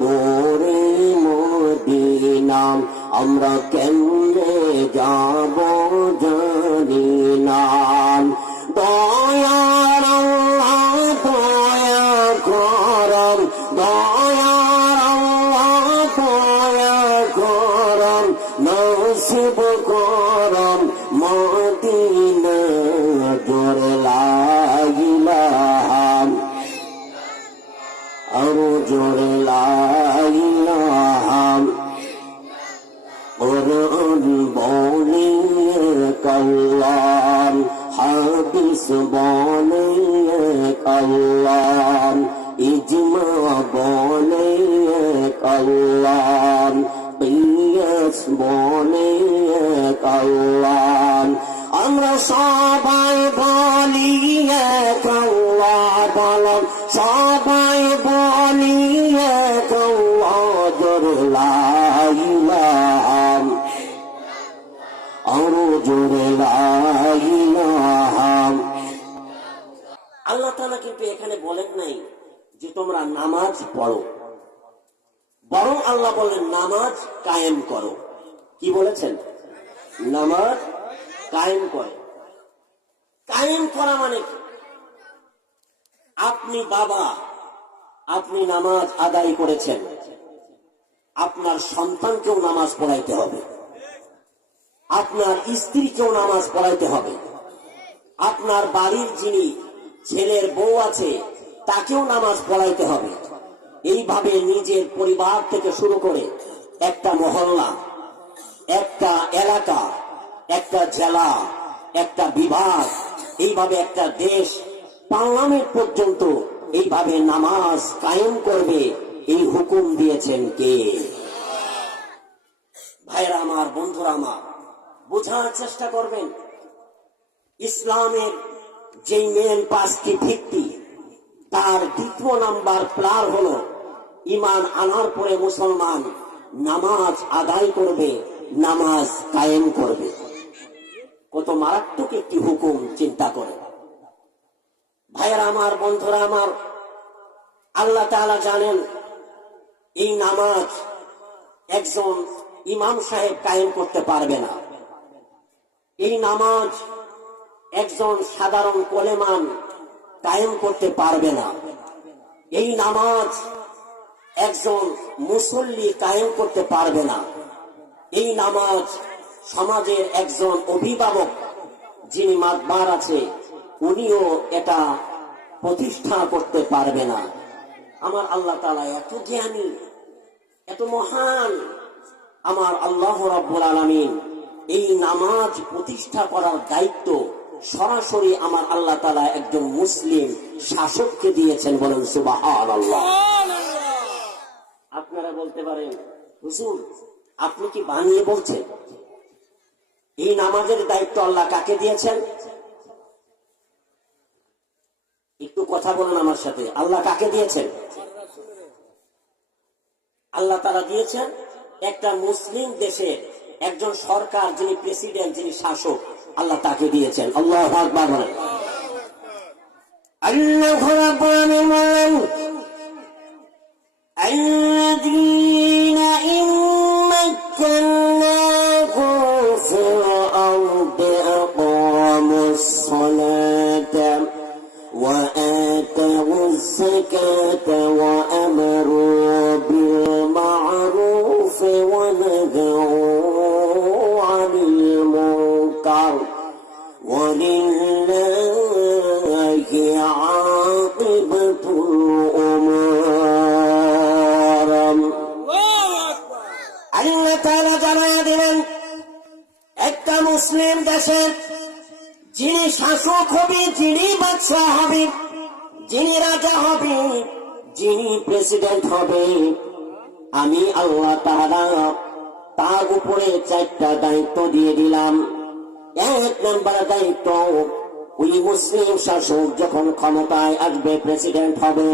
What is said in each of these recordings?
দূরে মদিনা, আমরা কেমনে যাব জানি না। দয়ার আল্লাহ দয়া করম, দয়ার আল্লাহ দয়া করম, নসিব করম মদিনা। জোরে লা ইলাহা, আরো জোরে লা ইলাহা। কুরআন বলে কাল্লাম, হাদিস বলে কাল্লাম, ইজমা বলে কাল্লাম, কিয়াস বলে কাল্লাম। আমরা সবাই বলি কাল্লাহ, বলম সবাই বলি কাল্লাহ। জোরে লা ইলাহা, আরো জোরে লা ইলাহা। আল্লাহ তাআলা কিন্তু এখানে বলেন নাই যে তোমরা নামাজ পড়ো, বরং আল্লাহ বলেন নামাজ কায়েম করো। কি বলেছেন? নামাজ কায়েম করে। কায়েম করা মানে কি? আপনি বাবা, আপনি নামাজ আদায় করেছেন, আপনার সন্তানকেও নামাজ পড়াইতে হবে, আপনার স্ত্রীকেও নামাজ পড়াইতে হবে, আপনার বাড়ির যিনি ছেলের বউ আছে তাকেও নামাজ পড়াইতে হবে। এইভাবে নিজের পরিবার থেকে শুরু করে একটা মহল্লা, একটা এলাকা, একটা জেলা, একটা বিভাগ, এইভাবে একটা দেশ, পার্লামেন্ট পর্যন্ত এইভাবে নামাজ কায়েম করবে, এই হুকুম দিয়েছেন কে? ভাইরা আমার, বন্ধুরা আমার, বোঝার চেষ্টা করবেন। ইসলামের যে মেন 5টি ভিত্তি, তার দ্বিতীয় নাম্বার প্লার হলো ঈমান আনার পরে মুসলমান নামাজ আদায় করবে, নামাজ কায়েম করবে। কত মারাত্মক একটি হুকুম চিন্তা করে। ভাইয়েরা আমার, বন্ধুরা আমার, আল্লাহ তাআলা জানেন এই নামাজ একজন ইমাম সাহেব কায়েম করতে পারবে না। এই নামাজ একজন সাধারণ কোলেমান কায়েম করতে পারবে না। এই নামাজ একজন মুসল্লি কায়েম করতে পারবে না। এই নামাজ সমাজের একজন অভিভাবক যিনি মাতবার আছে উনিও এটা প্রতিষ্ঠা করতে পারবে না। আমার আল্লাহ তাআলা এত জ্ঞানী, এত মহান। আমার আল্লাহ রাব্বুল আলামিন এই নামাজ প্রতিষ্ঠা করার দায়িত্ব সরাসরি আমার আল্লাহ তাআলা একজন মুসলিম শাসককে দিয়েছেন। বলেন সুবহানাল্লাহ। আপনারা বলতে পারেন, হুজুর আপনি কি বানিয়ে বলছেন? এই নামাজের দায়িত্ব আল্লাহ কাকে দিয়েছেন? একটু কথা বলেন আমার সাথে। আল্লাহ কাকে দিয়েছেন? আল্লাহ তাআলা দিয়েছেন একটা মুসলিম দেশের একজন সরকার, যিনি প্রেসিডেন্ট, যিনি শাসক, আল্লাহ তাকে দিয়েছেন। আল্লাহু আকবার বলেন। আল্লাহু রাব্বুল আলামিন বলেন, আল্লাযীনা ইম্মাক্কানাহুম ফিল আরদি আকামুস সালাতা ওয়া আতাউজ যাকাতা ওয়া আমারু বিল মা'রুফ ওয়া নাহাউ আনিল মুনকার ওয়া লিল্লাহি আকিবাতুল উমুর। আল্লাহ তাআলা জানায়া দিলেন, একটা মুসলিম দেশে যিনি শাসক হবে, যিনি বাদশাহ হবে, যিনি রাজা হবে, যিনি প্রেসিডেন্ট হবে, আমি আল্লাহ তাআলা তার উপরে 4টা দায়িত্ব দিয়ে দিলাম। 1 নম্বর দায়িত্ব, ওই মুসলিম শাসক যখন ক্ষমতায় আসবে, প্রেসিডেন্ট হবে,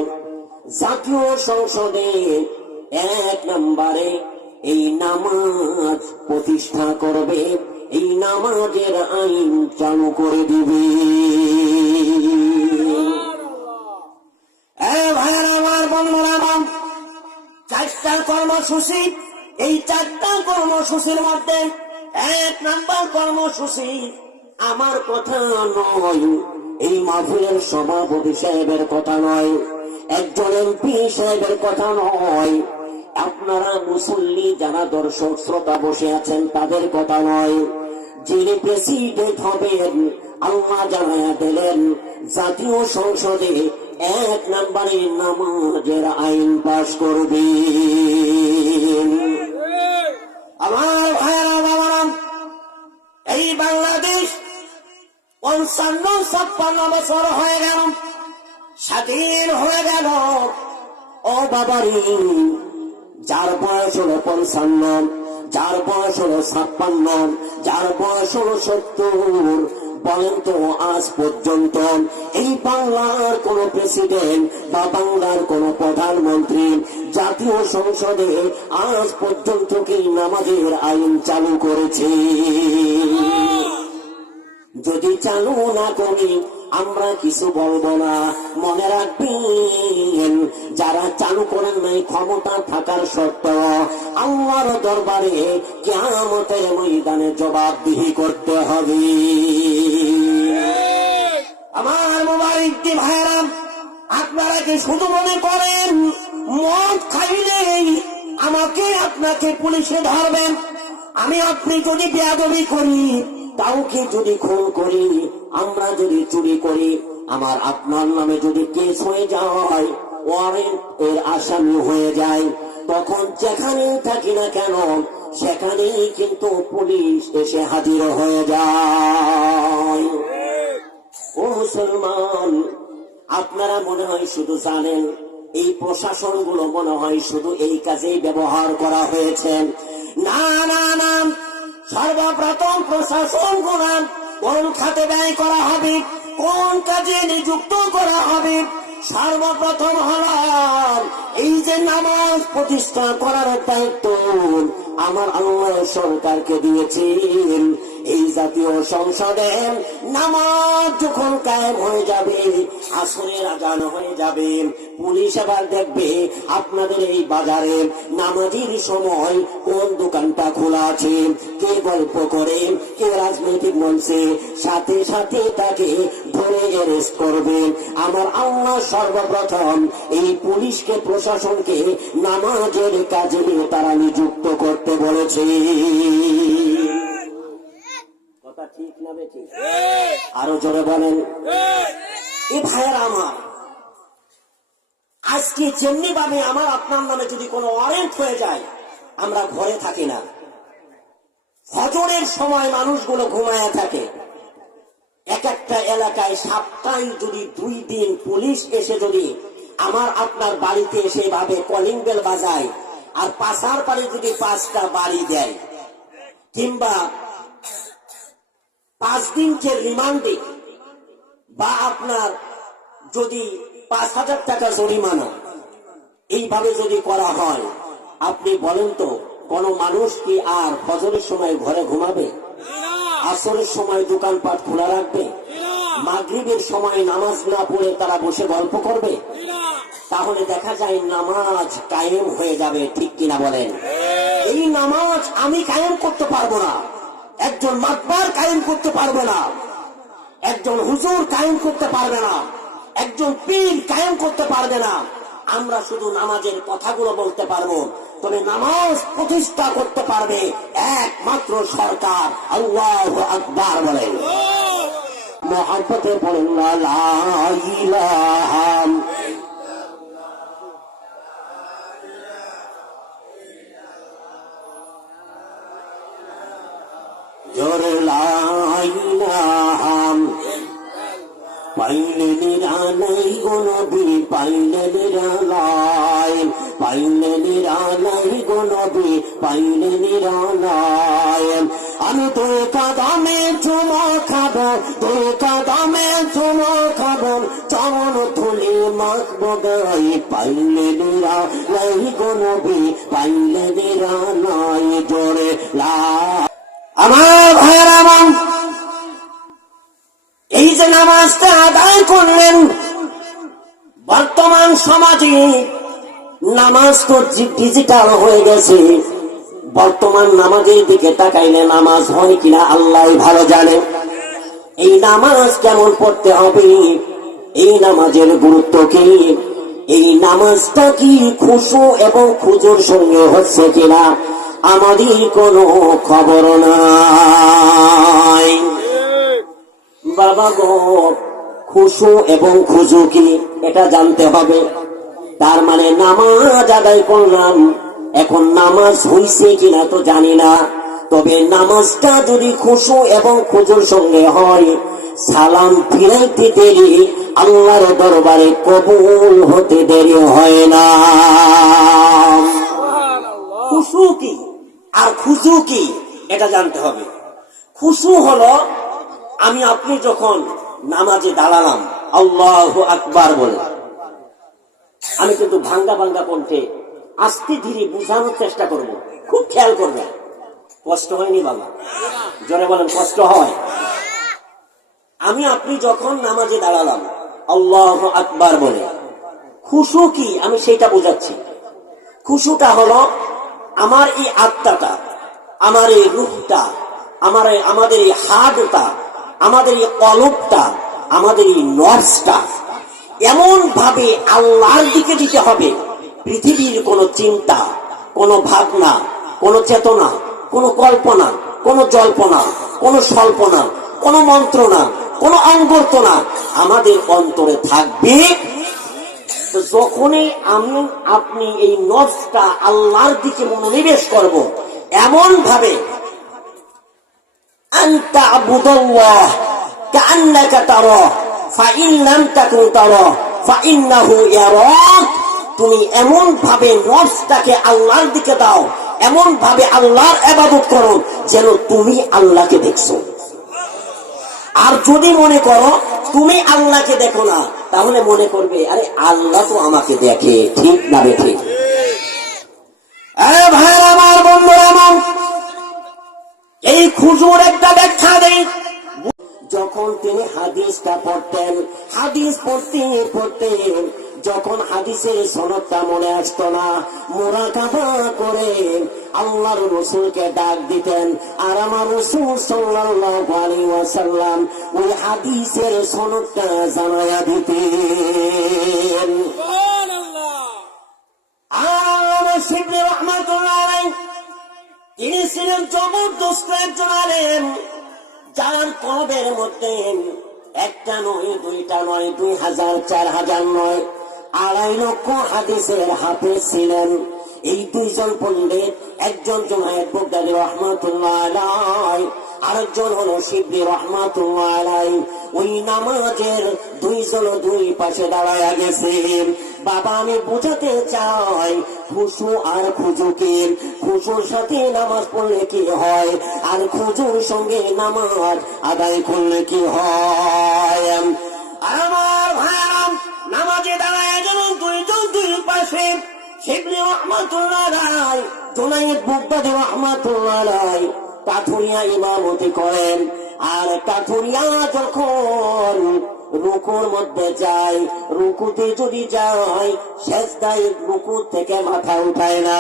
জাতীয় সংসদে 1 নম্বরে এই নামাজ প্রতিষ্ঠা করবে, এই নামাজের আইন চালু করে দিবে। ভাইয়েরা আমার, বন্ধুরা আমার, চারটা কর্মসূচি। এই চারটা কর্মসূচির মধ্যে 1 নাম্বার কর্মসূচি আমার কথা নয়, এই মাহফিলের সভাপতি সাহেবের কথা নয়, একজন এমপি সাহেবের কথা নয়, আপনারা মুসল্লি যারা দর্শক শ্রোতা বসে আছেন তাদের কথা নয়, যিনি প্রেসিডেন্ট হবেন আল্লাহ জানায়া দিলেন জাতীয় সংসদে 1 নম্বরে নামাজের আইন পাশ করবে। আমার ভাইয়েরা বাবারা, এই বাংলাদেশ 55-56 বছর হয়ে গেল, স্বাধীন হয়ে গেল। ও বাবারি, যার বয়স হলো 55, যার বয়স হলো 56, যার বয়স হলো 70, বলেন তো আজ পর্যন্ত এই বাংলার কোন প্রেসিডেন্ট বা বাংলার কোন প্রধানমন্ত্রী জাতীয় সংসদে আজ পর্যন্ত কি নামাজের আইন চালু করেছে? যদি চালু না করি আমরা কিছু বলবো না। মনে রাখবেন, যারা চালু করেন নাই ক্ষমতা থাকার সত্ত্বেও আল্লাহর দরবারে কিয়ামতের ময়দানে জবাবদিহি করতে হবে। আমার মুবারক দি ভাইরা, আপনারা কি শুধু মনে করেন মদ খাইলেই আমাকে আপনাকে পুলিশে ধরবেন? আমি আপনি যদি বেয়াদবি করি, কাউকে যদি খুন করি, আমরা যদি চুরি করি, আমার আপনার নামে যদি কেস হয়ে যায়, ওয়ারেন্ট এর আসামি হয়ে যায়, তখন যেখানেই থাকি না কেন সেখানেই কিন্তু পুলিশ এসে হাজির হয়ে যায়। ও মুসলমান, আপনারা মনে হয় শুধু জানেন এই প্রশাসনগুলো মনে হয় শুধু এই কাজেই ব্যবহার করা হয়েছে। না না না, সর্বপ্রথম প্রশাসন কোন খাতে ব্যয় করা হবে, কোন কাজে নিযুক্ত করা হবে, সর্বপ্রথম হল এই যে নামাজ প্রতিষ্ঠা করার দায়িত্ব আমার আল্লাহ সরকারকে দিয়েছেন। এই জাতীয় সংসদে নামাজ যখন কায়েম হয়ে যাবে, আসরের আজান হয়ে যাবে, পুলিশ আবার দেখবে আপনাদের এই বাজারে নামাজের সময় কোন দোকানটা খোলা আছে, কে গল্প করে, কে রাজনৈতিক মঞ্চে, সাথে সাথে তাকে ধরে অ্যারেস্ট করবে। আমার আল্লাহ সর্বপ্রথম এই পুলিশকে, প্রশাসনকে নামাজের কাজে তারা নিযুক্ত করতে বলেছে। কথা ঠিক না বেঠিক? আরো জোরে বলেন। এ ভাইয়েরা আমার, আজকে যেমনি ভাবে আমার আপনার নামে যদি কোনো ওয়ারেন্ট হয়ে যায়, আমরা ঘরে থাকি না, ফজরের সময় মানুষগুলো ঘুমায়া থাকে। এক একটা এলাকায় সপ্তাহে যদি 2 দিন পুলিশ এসে যদি আমার আপনার বাড়িতে এসে ভাবে কলিং বেল বাজায়, আর পাশার পাড়ে যদি 5টা বাড়ি দেয়, কিংবা 5 দিনকে রিমান্ডে, বা আপনার যদি 5,000 টাকা জরিমানা, এইভাবে যদি করা হয়, আপনি বলেন তো কোন মানুষ কি আর ফজরের সময় ঘরে ঘুমাবে? আসরের সময় দোকানপাট খোলা রাখবে? মাগরিবের সময় নামাজ না পড়ে তারা বসে গল্প করবে? তাহলে দেখা যায় নামাজ কায়েম হয়ে যাবে, ঠিক কিনা বলেন? এই নামাজ আমি কায়েম করতে পারবো না, একজন মাতবার কায়েম করতে পারবে না, একজন হুজুর কায়েম করতে পারবে না, একজন পীর কায়েম করতে পারবে না। আমরা শুধু নামাজের কথাগুলো বলতে পারবো, তবে নামাজ প্রতিষ্ঠা করতে পারবে একমাত্র সরকার। আল্লাহু আকবার বলেন। মহব্বতে বলেন লা ইলাহা জোরে লা ইলাহা পাইলে নিরালাই গো নবী, পাইলে নিরালাই, পাইলে নিরালাই গো নবী, পাইলে নিরালাই। আমি তোর কদমে চুমো খাবো, তোর কদমে চুমো খাবো, চরণ ধুলি মাখবো গাই, পাইলে নিরালাই গো নবী, পাইলে নিরালাই। জোরে লা। আমার ভাইয়েরা আমার, এই যে নামাজটা আদায় করলেন, বর্তমান সমাজে নামাজ তো ডিজিটাল হয়ে গেছে। বর্তমান নামাজের দিকে তাকাইলে নামাজ হয় কিনা আল্লাহ ভালো জানে। এই নামাজ কেমন পড়তে হবে, এই নামাজের গুরুত্ব কি, এই নামাজটা কি খুশু এবং খুজুর সঙ্গে হচ্ছে কিনা আমাদের কোনো খবর নাই। বাবা গো, খুশু এবং খুজু কি এটা জানতে হবে। তার মানে নামাজ আদায় করলাম, এখন নামাজ হইছে কিনা তো জানি না। তবে নামাজটা যদি খুশু এবং খুজুর সঙ্গে হয়, সালাম ফিরাইতে দেরি আল্লাহর দরবারে কবুল হতে দেরি হয় না। খুশু কি আর খুজু কি এটা জানতে হবে। খুশু হলো আমি আপনি যখন নামাজে দাঁড়ালাম আল্লাহু আকবার বলে, আমি কিন্তু ভাঙ্গা ভাঙ্গা কণ্ঠে আস্তে ধীরে বুঝানোর চেষ্টা করব, খুব খেয়াল করবেন। কষ্ট হয়নি বাবা? জোরে বলেন, কষ্ট হয়? আমি আপনি যখন নামাজে দাঁড়ালাম আল্লাহু আকবার বলে, খুশু কি আমি সেটা বোঝাচ্ছি। খুশুটা হলো আমার এই আত্মাটা, আমার এই রূহটা, আমাদের এই হাড়টা, আমাদের এই কলবটা, আমাদের এই নর্সটা এমন ভাবে আল্লাহর দিকে দিতে হবে, পৃথিবীর কোনো চিন্তা, কোনো ভাবনা, কোনো চেতনা, কোনো কল্পনা, কোনো জল্পনা, কোনো স্বল্পনা, কোনো মন্ত্রণা, কোনো অঙ্গর্তনা আমাদের অন্তরে থাকবে। তো যখনই আমি আপনি এই নফসটা আল্লাহর দিকে মনোনিবেশ করব, এমন ভাবে আনতা আবুদুল্লাহ কাআন্নাকা তারা ফাইন লাম তাকুন তারা ফাইন্নাহু ইয়ারাক। তুমি এমন ভাবে নফসটাকে আল্লাহর দিকে দাও, এমন ভাবে আল্লাহর ইবাদত করো যেন তুমি আল্লাহকে দেখছো। আর যদি মনে করো তুমি আল্লাহকে দেখো না, তাহলে মনে করবে আরে আল্লাহ তো আমাকে দেখে। ঠিক না বে ঠিক? আরে ভাই আমার, বন্ধুরা আমার, এই খুজুর একটা ব্যাখ্যা দেই। যখন তিনি হাদিসটা পড়তেন, হাদিস পড়তে পড়তে যখন হাদিসের সনদটা মনে আসতো না, মুরাকাবা করে আল্লাহর রাসূলকে ডাক দিতেন, আর আমার রাসূল সাল্লাল্লাহু আলাইহি ওয়াসাল্লাম ওই হাদিসের সনদটা জানায়া দিতেন। সুবহানাল্লাহ। আল্লামা শিবলি রাহমাতুল্লাহ আলাইহি তিনি ছিলেন জবরদস্ত একজন আলেম, যার কলবের মধ্যে একটা নয়, দুইটা নয়, 2000, 4000 নয়, 2.5 লক্ষ হাদিসের হাফেজ ছিলেন। এই দুইজন পণ্ডিত, একজন জুনায়েদ বাগদাদী রাহমাতুল্লাহ আলাইহি, আরেকজন হলো শিবলি রাহমাতুল্লাহ আলাইহি। ওই নামাজের দুইজন দুই পাশে দাঁড়ায়া গেছেন। বাবা আমি বুঝাতে চাই খুশু আর খুজুকে, খুশুর সাথে নামাজ পড়লে কি হয় আর খুজুর সঙ্গে নামাজ আদায় করলে কি হয়। আমার ভাইরা, নামাজে দাঁড়ায় গেল দুইজন দুই পাশে, শিবলি রাহমাতুল্লাহ আলাইহি, জুনায়েদ বাগদাদী রাহমাতুল্লাহ আলাইহি কাঠুরিয়া ইমামতি করেন। আর কাঠুরিয়া যখন রুকুর মধ্যে যায়, রুকুতে যদি যায় সেজদায় রুকু থেকে মাথা উঠায় না,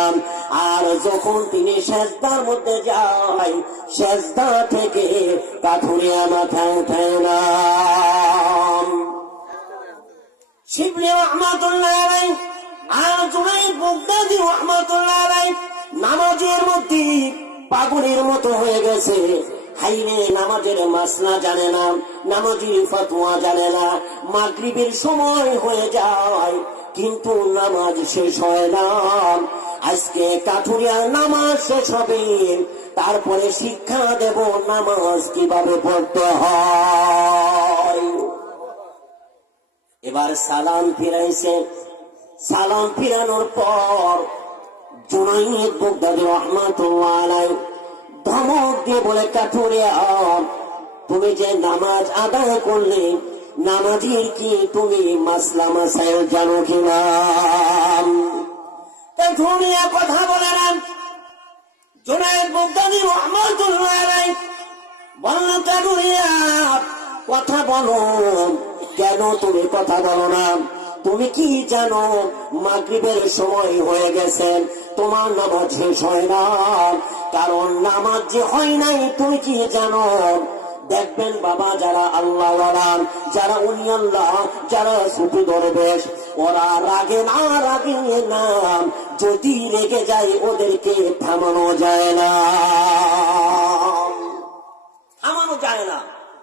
আর যখন তিনি সেজদার মধ্যে যায় সেজদা থেকে কাঠুরিয়া মাথা উঠায় না। শিবলি রাহমাতুল্লাহ আলাইহি আর জুনায়েদ বাগদাদী রাহমাতুল্লাহ আলাইহি নামাজের মধ্যে পাগলের মতো হয়ে গেছে। হাইরে, নামাজের মাসলা জানে না, নামাজের ফতোয়া জানে না। মাগরিবের সময় হয়ে যায় কিন্তু নামাজ শেষ হয় না। আজকে কাঠুরিয়ার নামাজ শেষ হবে, তারপরে শিক্ষা দেব নামাজ কিভাবে পড়তে হয়। এবার সালাম ফিরাইছে। সালাম ফিরানোর পর জুনায়েদ বাগদাদী রাহমাতুল্লাহ আলাইহি ধমক দিয়ে বলে, কাঠুরিয়া তুমি যে নামাজ আদায় করলে, নামাজের কি তুমি মাসলা মাসাইল জানো কিনা? কাঠুরিয়া কথা বলে না। জুনায়েদ বাগদাদী রাহমাতুল্লাহ আলাইহি বলল, কাঠুরিয়া কথা বলো। কেন তুমি কথা বলো না? তুমি কি জানো মাগরিবের সময় হয়ে গেছে, তোমার নামাজ শেষ হয় না? কারণ নামাজ যে হয় নাই তুমি কি জানো? দেখবেন বাবা, যারা আল্লাহওয়ালা, যারা উনি আল্লাহ, যারা সুফি দরবেশ, ওরা রাগে না, যদি রেগে যায় ওদেরকে থামানো যায় না।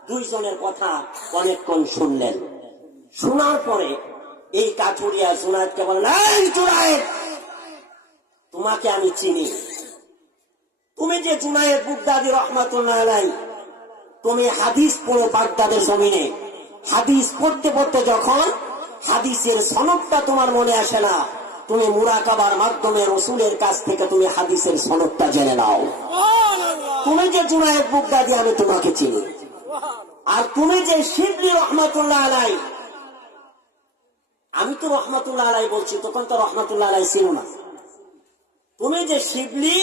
দুইজনের কথা অনেকক্ষণ শুনলেন। শোনার পরে এই কাঠুরিয়া জুনায়েদকে বলেন, এই জুনায়েদ, তোমাকে আমি চিনি। তুমি যে জুনায়েদ বুগদাদি রহমাতুল্লাহ আলাইহি, তুমি হাদিস পড়ো বাগদাদের জমিনে। হাদিস পড়তে পড়তে যখন হাদিসের সনদটা তোমার মনে আসে না, তুমি মুরাকাবার মাধ্যমে রাসূলের কাছ থেকে তুমি হাদিসের সনদটা জেনে নাও। তুমি যে জুনায়েদ বুগদাদি, আমি তোমাকে চিনি। আর তুমি যে শিবলি রহমাতুল্লাহ আলাইহি, আমি তো রহমাতুল্লাহ আলাইহি বলছি, তখন তো রহমাতুল্লাহ আলাইহি ছিল না। তুমি যে শিবলি,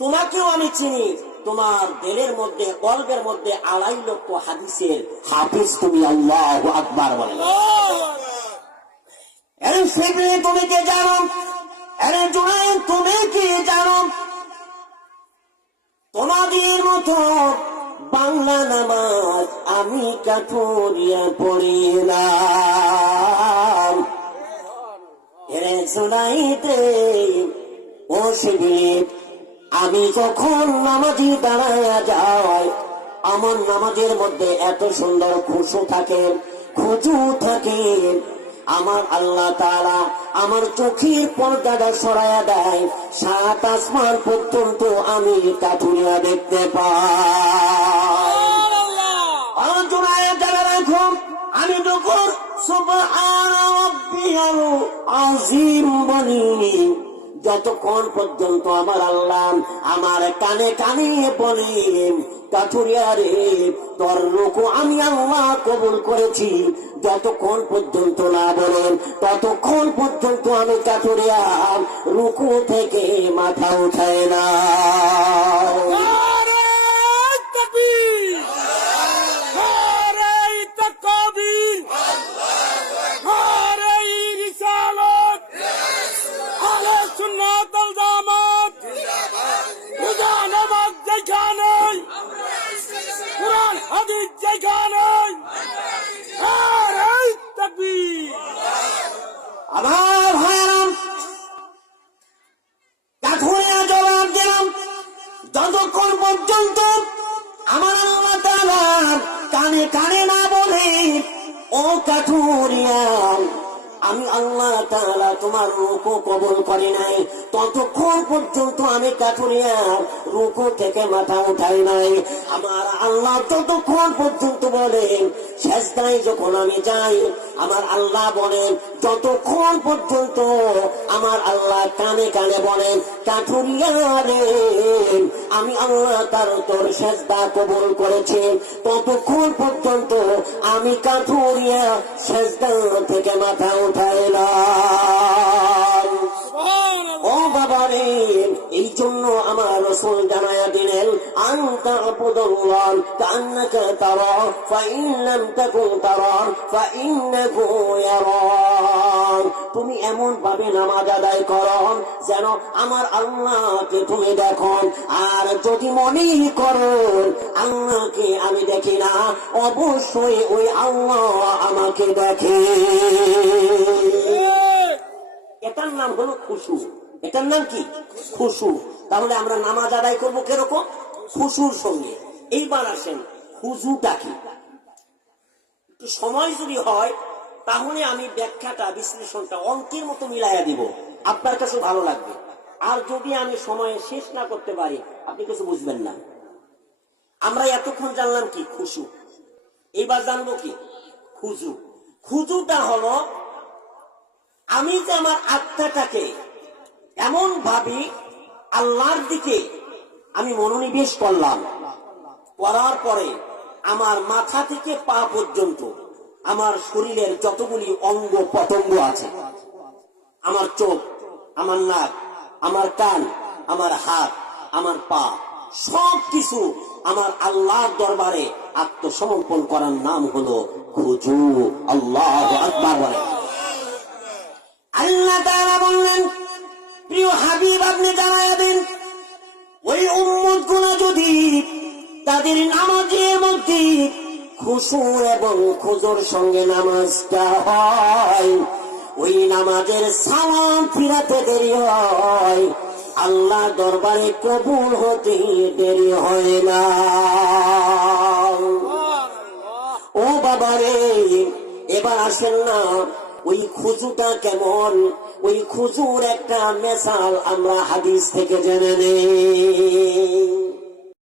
তোমাকেও আমি চিনি। তোমার দিলের মধ্যে, কলবের মধ্যে 2.5 লক্ষ হাদিসের হাফিজ তুমি। আল্লাহু আকবার বলেন। এর শিবলি তুমি কে জানো? এর জুনায়েদ তুমি কি জানো? তোমাদের মতো বাংলা নামাজ আমি কাঠুরিয়া পড়ি না। এরে জুনায়েদ, ও শিবলি, আমি যখন নামাজি দাঁড়ায়া যাই, আমার নামাজের মধ্যে এত সুন্দর খুশু থাকে, খুজু থাকে, আমার আল্লাহ তাআলা আমার চোখের পর্দাটা সরাইয়া দেয়, 7 আসমান পর্যন্ত আমি কাঠুরিয়া দেখতে পাই। আমি যখন সুবহান রাব্বিয়াল আযীম বলি, যতক্ষণ পর্যন্ত আমার আল্লাহ আমার কানে কানে বলে, কাঠুরিয়া রে, তোর রুকু আমি আল্লাহ কবুল করেছি, যতক্ষণ পর্যন্ত না বলেন ততক্ষণ পর্যন্ত আমি কাঠুরিয়া রুকু থেকে মাথা উঠায় না। আমার ভাইরাম, কাঠুরিয়া জবাব দিলাম, যতক্ষণ পর্যন্ত আমার আল্লাহ তাআলা কানে কানে না বলে, ও কাঠুরিয়া, আমি আল্লাহ তাআলা তোমার রুকু কবুল করি নাই, ততক্ষণ পর্যন্ত আমি কাঠুরিয়া রুকু থেকে মাথা উঠাই নাই। আমার আল্লাহ ততক্ষণ পর্যন্ত বলেন, সেজদায় যখন আমি যাই, আমার আল্লাহ বলেন, যতক্ষণ পর্যন্ত আমার আল্লাহ কানে কানে বলেন, কাঠুরিয়া রে, আমি আল্লাহ তার তোর সেজদা কবুল করেছি, ততক্ষণ পর্যন্ত আমি কাঠুরিয়া সেজদা থেকে মাথা উঠাই না। ও বাবা রে, এই জন্য আমার রাসূল জানায়া দিলেন, আনতা আবুদুল্লাহ কান্নাকা তারা ফাইন লাম তাকুন তারা ফাইন্নাহু ইয়ারাক। তুমি এমন ভাবে নামাজ আদায় করো যেন আমার আল্লাহকে তুমি দেখো, আর যদি মনে করো আল্লাহকে আমি দেখি না, অবশ্যই ওই আল্লাহ আমাকে দেখে। এটার নাম হলো খুশু। এটার নাম কি? খুশু। তাহলে আমরা নামাজ আদায় করবো কিরকম? খুশুর সঙ্গে। এইবার আসেন, খুশুটা কি? একটু সময় যদি হয় তাহলে আমি ব্যাখ্যাটা, বিশ্লেষণটা অঙ্কের মতো মিলাইয়া দিব, আপনার কাছে ভালো লাগবে। আর যদি আমি সময়ে শেষ না করতে পারি, আপনি কিছু বুঝবেন না। আমরা এতক্ষণ জানলাম কি? খুশু। এইবার জানবো কি? খুজু। খুজুটা হলো আমি যে আমার আত্মাটাকে এমন ভাবে আল্লাহর দিকে আমি মনোনিবেশ করলাম, করার পরে আমার মাথা থেকে পা পর্যন্ত আমার শরীরের যতগুলি অঙ্গ পতঙ্গ আছে, আমার চোখ, আমার নাক, আমার কান, আমার হাত, আমার পা, সব কিছু আমার আল্লাহর দরবারে আত্মসমর্পণ করার নাম হলো খুজু। আল্লাহু আকবার বলেন। আপনি জানাইয়া দিন, ওই উম্মত গুলা যদি তাদের নামাজের মধ্যে খুশু এবং খুজুর সঙ্গে নামাজটা হয়, ওই নামাজের সালাম ফিরাতে দেরি হয়, আল্লাহ দরবারে কবুল হতে দেরি হয় না। ও বাবারে, এবার আসেন না, ওই খুজুটা কেমন, ওই খুজুর একটা মেসাল আমরা হাদিস থেকে জেনে নেই।